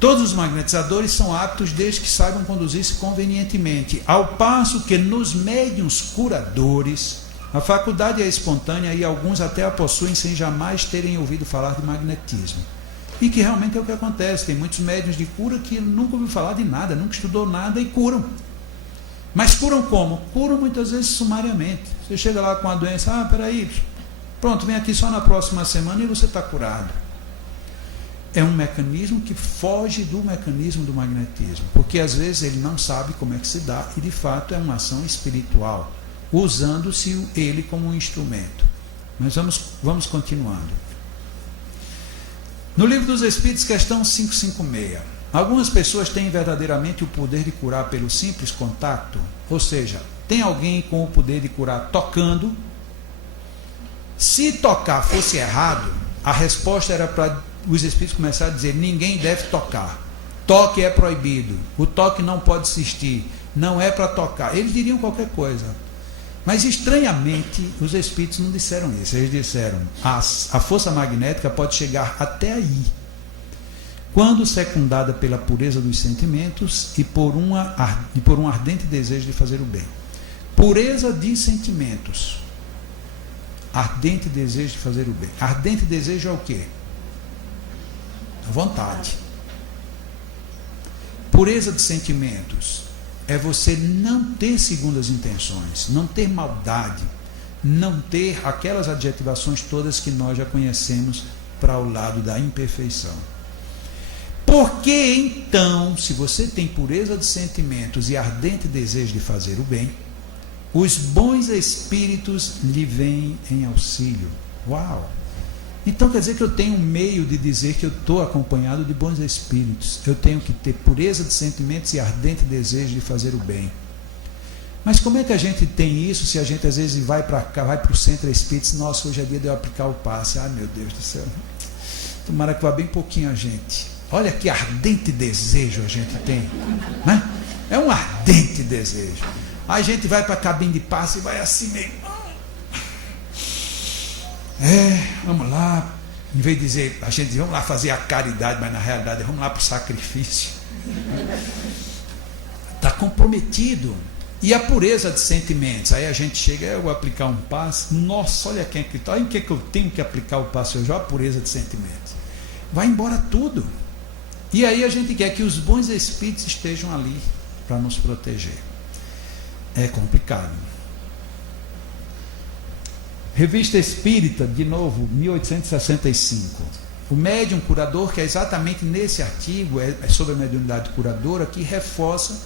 Todos os magnetizadores são aptos desde que saibam conduzir-se convenientemente, ao passo que nos médiuns curadores, a faculdade é espontânea e alguns até a possuem sem jamais terem ouvido falar de magnetismo. E que realmente é o que acontece. Tem muitos médiuns de cura que nunca ouviram falar de nada, nunca estudou nada e curam. Mas curam como? Curam muitas vezes sumariamente. Você chega lá com a doença, peraí, pronto, vem aqui só na próxima semana e você está curado. É um mecanismo que foge do mecanismo do magnetismo, porque às vezes ele não sabe como é que se dá e de fato é uma ação espiritual, usando-se ele como um instrumento. Mas vamos continuando. No Livro dos Espíritos, questão 556. Algumas pessoas têm verdadeiramente o poder de curar pelo simples contato, ou seja, tem alguém com o poder de curar tocando. Se tocar fosse errado, a resposta era para os espíritos começaram a dizer: ninguém deve tocar, toque é proibido, o toque não pode existir, não é para tocar. Eles diriam qualquer coisa, mas estranhamente os espíritos não disseram isso. Eles disseram: a força magnética pode chegar até aí, quando secundada pela pureza dos sentimentos e por um ardente desejo de fazer o bem. Pureza de sentimentos, ardente desejo de fazer o bem. Ardente desejo é o quê? Vontade. Pureza de sentimentos é você não ter segundas intenções, não ter maldade, não ter aquelas adjetivações todas que nós já conhecemos para o lado da imperfeição. Porque então, se você tem pureza de sentimentos e ardente desejo de fazer o bem, os bons espíritos lhe vêm em auxílio. Uau! Então quer dizer que eu tenho um meio de dizer que eu estou acompanhado de bons espíritos. Eu tenho que ter pureza de sentimentos e ardente desejo de fazer o bem. Mas como é que a gente tem isso se a gente às vezes vai para cá, vai para o centro espírita e diz: nossa, hoje é dia de eu aplicar o passe. Ah, meu Deus do céu. Tomara que vá bem pouquinho a gente. Olha que ardente desejo a gente tem, né? É um ardente desejo. Aí a gente vai para a cabine de passe e vai assim meio... vamos lá, em vez de dizer, a gente diz, vamos lá fazer a caridade, mas na realidade vamos lá para o sacrifício. Está comprometido. E a pureza de sentimentos, aí a gente chega, eu vou aplicar um passe, nossa, olha quem é que está, em que eu tenho que aplicar o passe hoje? Olha a pureza de sentimentos. Vai embora tudo. E aí a gente quer que os bons espíritos estejam ali para nos proteger. É complicado. Revista Espírita, de novo, 1865. O médium curador, que é exatamente nesse artigo, é sobre a mediunidade curadora, que reforça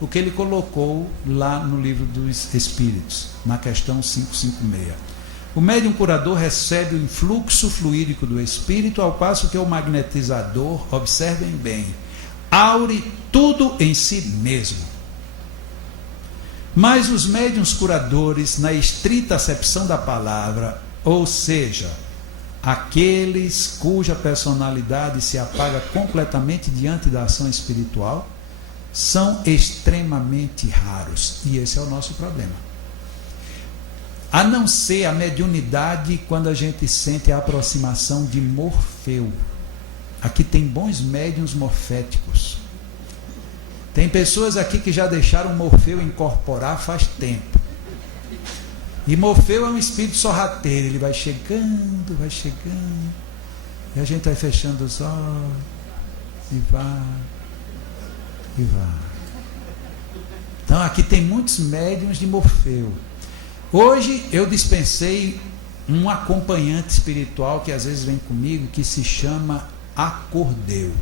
o que ele colocou lá no Livro dos Espíritos, na questão 556. O médium curador recebe o influxo fluídico do espírito, ao passo que o magnetizador, observem bem, aure tudo em si mesmo. Mas os médiuns curadores, na estrita acepção da palavra, ou seja, aqueles cuja personalidade se apaga completamente diante da ação espiritual, são extremamente raros. E esse é o nosso problema. A não ser a mediunidade quando a gente sente a aproximação de Morfeu. Aqui tem bons médiuns morféticos. Tem pessoas aqui que já deixaram Morfeu incorporar faz tempo. E Morfeu é um espírito sorrateiro, ele vai chegando, e a gente vai fechando os olhos, e vai. Então aqui tem muitos médiuns de Morfeu. Hoje eu dispensei um acompanhante espiritual que às vezes vem comigo, que se chama Acordeu.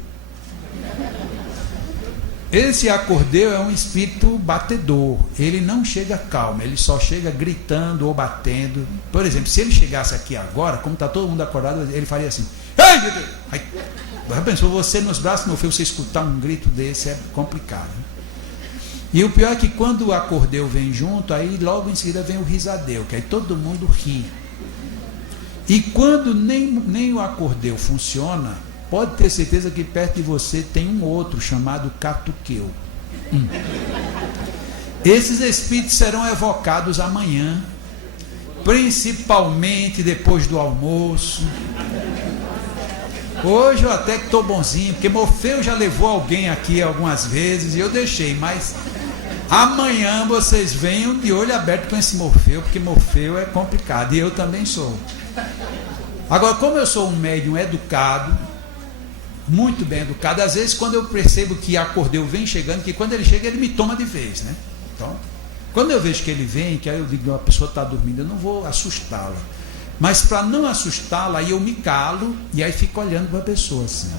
Esse Acordeu é um espírito batedor. Ele não chega calmo, ele só chega gritando ou batendo. Por exemplo, se ele chegasse aqui agora, como está todo mundo acordado, ele faria assim: ai, meu Deus! Aí, já pensou, você nos braços, meu filho, você escutar um grito desse é complicado. E o pior é que quando o Acordeu vem junto, aí logo em seguida vem o risadeu, que aí todo mundo ri. E quando nem o Acordeu funciona, pode ter certeza que perto de você tem um outro chamado Catuqueu. Esses espíritos serão evocados amanhã, principalmente depois do almoço. Hoje eu até que estou bonzinho, porque Morfeu já levou alguém aqui algumas vezes e eu deixei, mas amanhã vocês venham de olho aberto com esse Morfeu, porque Morfeu é complicado, e eu também sou. Agora, como eu sou um médium educado, muito bem educado, às vezes quando eu percebo que a Cordeu vem chegando, que quando ele chega ele me toma de vez, né? Então, quando eu vejo que ele vem, que aí eu digo, a pessoa está dormindo, eu não vou assustá-la. Mas para não assustá-la, aí eu me calo e aí fico olhando para a pessoa assim.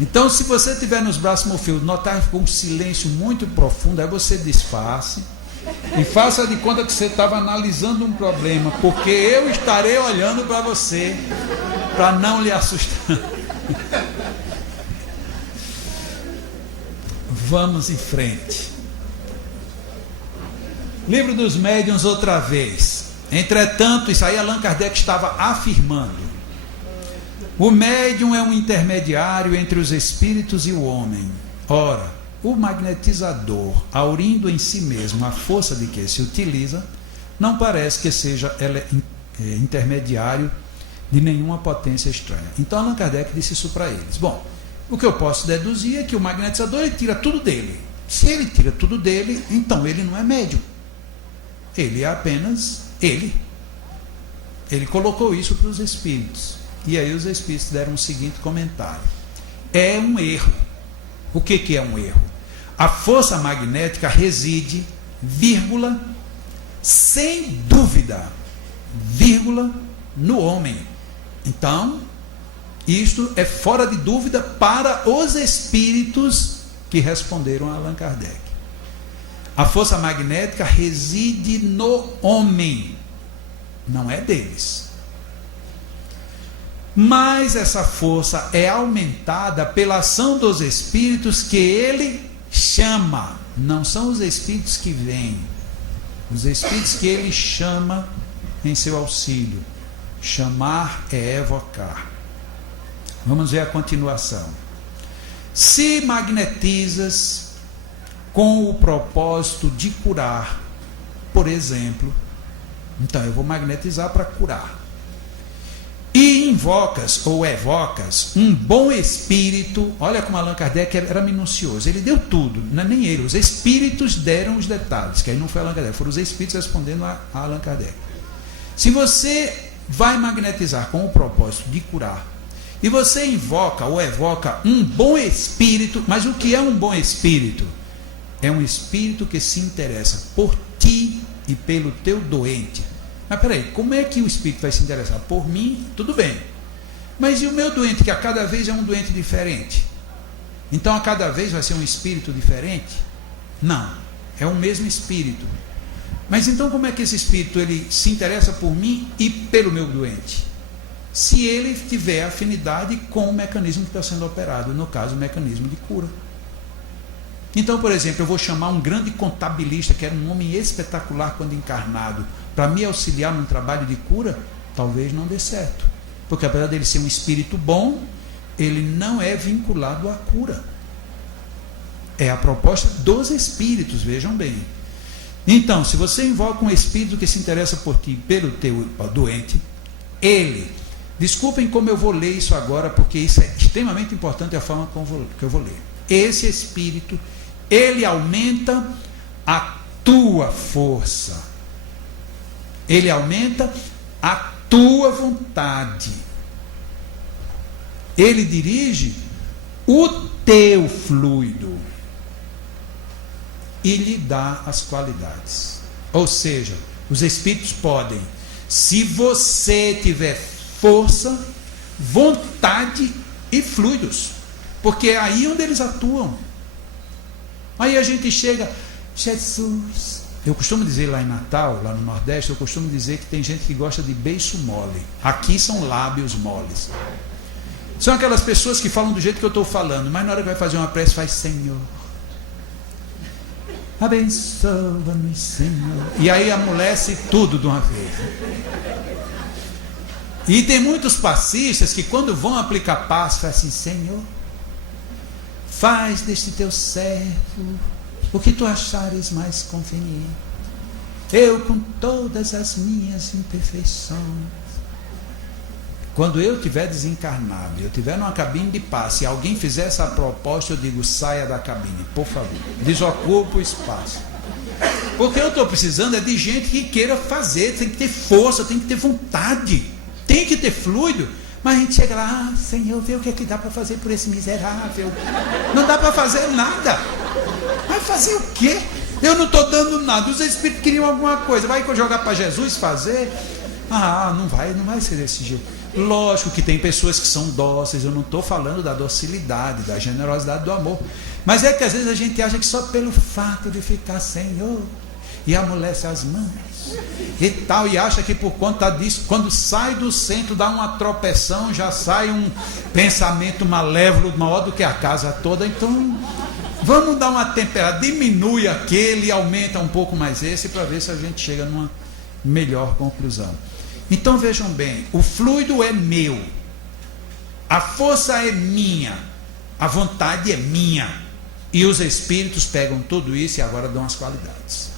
Então, se você estiver nos braços Morfeu, notar que ficou um silêncio muito profundo, aí você disfarce e faça de conta que você estava analisando um problema, porque eu estarei olhando para você para não lhe assustar. Vamos em frente. Livro dos Médiuns, outra vez. Entretanto, isso aí Allan Kardec estava afirmando. O médium é um intermediário entre os espíritos e o homem. Ora, o magnetizador, aurindo em si mesmo a força de que se utiliza, não parece que seja intermediário de nenhuma potência estranha. Então Allan Kardec disse isso para eles. Bom, o que eu posso deduzir é que o magnetizador ele tira tudo dele. Se ele tira tudo dele, então ele não é médium. Ele é apenas ele. Ele colocou isso para os espíritos. E aí os espíritos deram o seguinte comentário. É um erro. O que é um erro? A força magnética reside, vírgula, sem dúvida, vírgula, no homem. Então, isto é fora de dúvida para os espíritos que responderam a Allan Kardec. A força magnética reside no homem, não é deles. Mas essa força é aumentada pela ação dos espíritos que ele chama. Não são os espíritos que vêm, os espíritos que ele chama em seu auxílio. Chamar é evocar. Vamos ver a continuação. Se magnetizas com o propósito de curar, por exemplo, então eu vou magnetizar para curar, e invocas ou evocas um bom espírito, olha como Allan Kardec era minucioso, ele deu tudo, não é nem ele, os espíritos deram os detalhes, que aí não foi Allan Kardec, foram os espíritos respondendo a Allan Kardec. Se você vai magnetizar com o propósito de curar, e você invoca ou evoca um bom espírito, mas o que é um bom espírito? É um espírito que se interessa por ti e pelo teu doente. Mas peraí, como é que o espírito vai se interessar? Por mim, tudo bem. Mas e o meu doente, que a cada vez é um doente diferente? Então a cada vez vai ser um espírito diferente? Não, é o mesmo espírito. Mas então como é que esse espírito ele se interessa por mim e pelo meu doente? Se ele tiver afinidade com o mecanismo que está sendo operado, no caso o mecanismo de cura. Então, por exemplo, eu vou chamar um grande contabilista, que era um homem espetacular quando encarnado, para me auxiliar num trabalho de cura, talvez não dê certo. Porque apesar dele ser um espírito bom, ele não é vinculado à cura. É a proposta dos espíritos, vejam bem. Então, se você invoca um espírito que se interessa por ti, pelo teu doente, ele, desculpem como eu vou ler isso agora, porque isso é extremamente importante a forma que eu vou ler. Esse espírito, ele aumenta a tua força. Ele aumenta a tua vontade. Ele dirige o teu fluido e lhe dá as qualidades. Ou seja, os espíritos podem, se você tiver força, vontade e fluidos, porque é aí onde eles atuam. Aí a gente chega, Jesus. Eu costumo dizer lá em Natal, lá no Nordeste, eu costumo dizer que tem gente que gosta de beiço mole. Aqui são lábios moles. São aquelas pessoas que falam do jeito que eu estou falando, mas na hora que vai fazer uma prece, faz Senhor. Abençoa-nos, Senhor. E aí amolece tudo de uma vez. E tem muitos passistas que quando vão aplicar passe, fazem assim, Senhor, faz deste teu servo o que tu achares mais conveniente. Eu com todas as minhas imperfeições. Quando eu estiver desencarnado, eu estiver numa cabine de passe, e alguém fizer essa proposta, eu digo, saia da cabine, por favor, desocupa o espaço. Porque eu estou precisando de gente que queira fazer, tem que ter força, tem que ter vontade, tem que ter fluido. Mas a gente chega lá, Senhor, vê o que é que dá para fazer por esse miserável. Não dá para fazer nada. Vai fazer o quê? Eu não estou dando nada. Os espíritos queriam alguma coisa. Vai jogar para Jesus fazer? Não vai ser desse jeito. Lógico que tem pessoas que são dóceis, eu não estou falando da docilidade, da generosidade, do amor. Mas é que às vezes a gente acha que só pelo fato de ficar Senhor, e amolece as mãos e tal, e acha que por conta disso, quando sai do centro, dá uma tropeção, já sai um pensamento malévolo maior do que a casa toda. Então vamos dar uma temperada, diminui aquele e aumenta um pouco mais esse, para ver se a gente chega numa melhor conclusão. Então vejam bem, o fluido é meu, a força é minha, a vontade é minha, e os espíritos pegam tudo isso e agora dão as qualidades.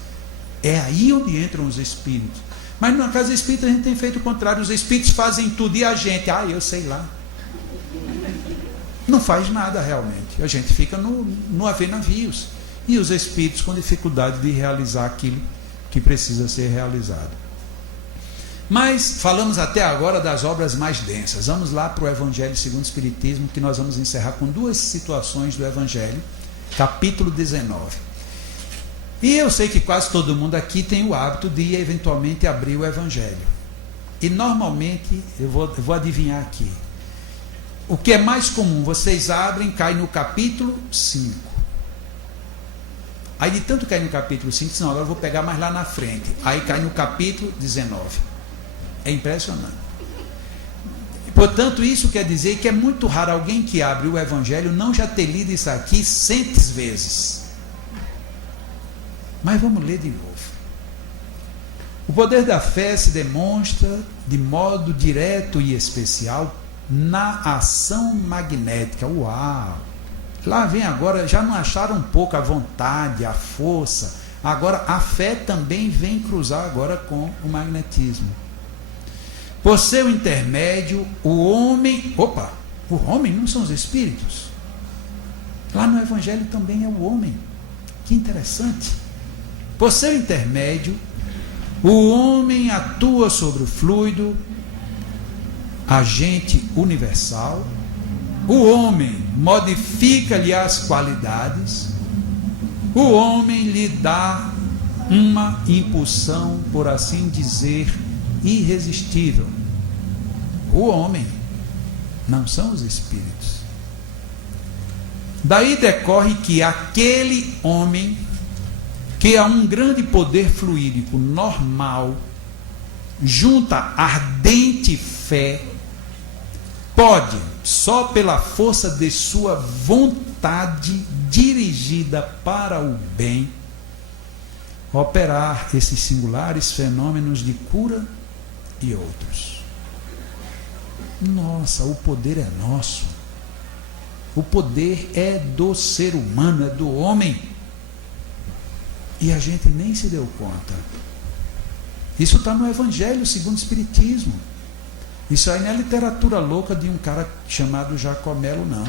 É aí onde entram os espíritos. Mas na casa espírita a gente tem feito o contrário, os espíritos fazem tudo e a gente, eu sei lá, não faz nada realmente, a gente fica no haver navios, e os espíritos com dificuldade de realizar aquilo que precisa ser realizado. Mas falamos até agora das obras mais densas. Vamos lá para o Evangelho segundo o Espiritismo, que nós vamos encerrar com duas situações do Evangelho, capítulo 19. E eu sei que quase todo mundo aqui tem o hábito de eventualmente abrir o Evangelho. E normalmente, eu vou adivinhar aqui, o que é mais comum, vocês abrem, cai no capítulo 5. Aí de tanto cair no capítulo 5, não, agora eu vou pegar mais lá na frente. Aí cai no capítulo 19. É impressionante. Portanto, isso quer dizer que é muito raro alguém que abre o Evangelho não já ter lido isso aqui centos vezes. Mas vamos ler de novo. O poder da fé se demonstra de modo direto e especial na ação magnética. Uau! Lá vem agora, já não acharam um pouco a vontade, a força. Agora a fé também vem cruzar agora com o magnetismo. Por seu intermédio, o homem não são os espíritos. Lá no Evangelho também é o homem. Que interessante. Por seu intermédio, o homem atua sobre o fluido, agente universal. O homem modifica-lhe as qualidades. O homem lhe dá uma impulsão, por assim dizer, irresistível. O homem, não são os espíritos. Daí decorre que aquele homem que a um grande poder fluídico normal junta ardente fé, pode, só pela força de sua vontade dirigida para o bem, operar esses singulares fenômenos de cura e outros. Nossa, o poder é nosso. O poder é do ser humano, é do homem. E a gente nem se deu conta. Isso está no Evangelho segundo o Espiritismo. Isso aí não é literatura louca de um cara chamado Jacomelo, não.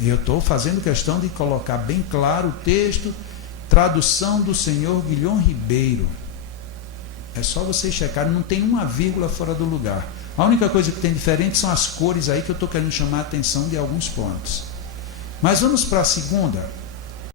E eu estou fazendo questão de colocar bem claro o texto, tradução do senhor Guilhom Ribeiro. É só vocês checarem, não tem uma vírgula fora do lugar. A única coisa que tem diferente são as cores aí, que eu estou querendo chamar a atenção de alguns pontos. Mas vamos para a segunda.